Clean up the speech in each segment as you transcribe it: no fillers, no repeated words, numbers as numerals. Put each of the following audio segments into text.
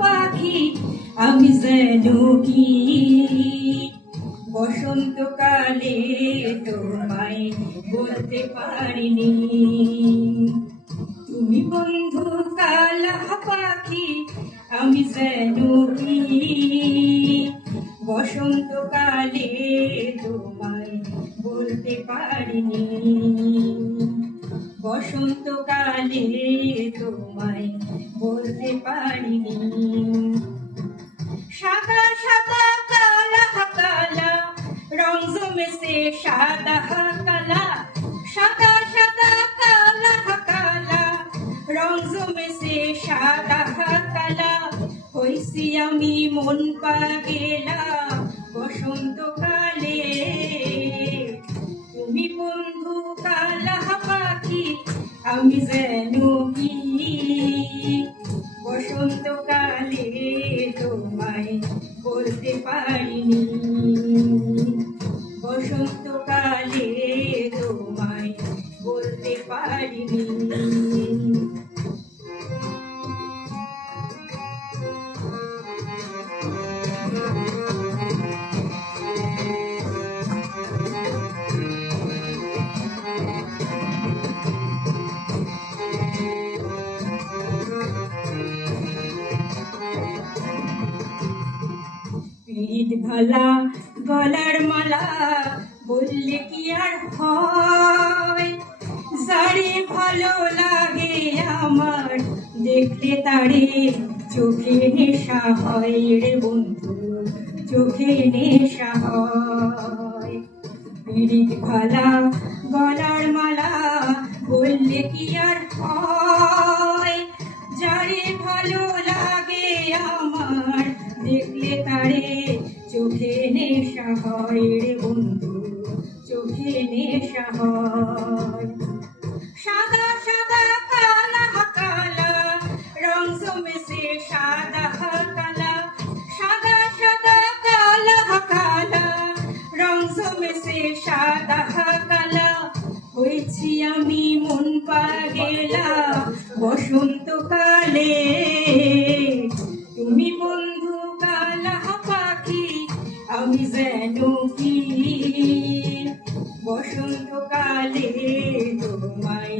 পাখি আমি যেন কি বসন্তকালে তোমায় বলতে পারিনি। তুমি বন্ধু কালা পাখি আমি যেন কি বসন্তকালে তোমায় বলতে পারিনি। বসন্তকালে তোমায় বলতে পারিনি। সাদা সাদা কালা কালা রং জমেছে সাদা কালা, সাদা সাদা কালা কালা রং জমেছে সাদা কালা। হইছি আমি মন পাগেলা বসন্তকালে। তুমি বন্ধু কালা পাখি আমি যেন কি বসন্তকালে তোমায় বলতে পারিনি। বসন্তকালে তোমায় বলতে পারিনি। পিঠ ভালা গলার মালা বললে কি আর হয়, যারে ভালো লাগে আমার দেখলে তারে চোখে নেশা হয় রে বন্ধু, চোখে নেশা হয়। পিঠ ভালা গলার মালা বললে কি আর হয়, যারে ভালো লাগে আমার দেখলে তারে চোখে নেশা হয় রে বন্ধু, চোখে নেশা হয়। সাদা সাদা কালা কালা রং জমেছে সাদা কালা, সাদা সাদা কালা কালা রং জমেছে সাদা কালা। হয়েছি আমি মন পাগেলা বসন্তকালে। তুমি বন্ধু কালা পাখি আমি যেন কি বসন্তকালে তোমায়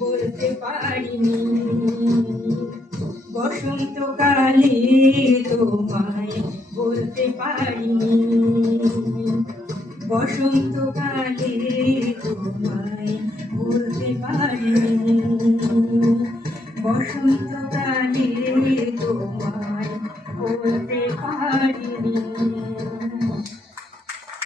বলতে পারিনি। বসন্তকালে তোমায় বলতে পারিনি। বসন্তকালে তোমায় বলতে পারিনি। বসন্তকালে তোমায় বলতে পারিনি।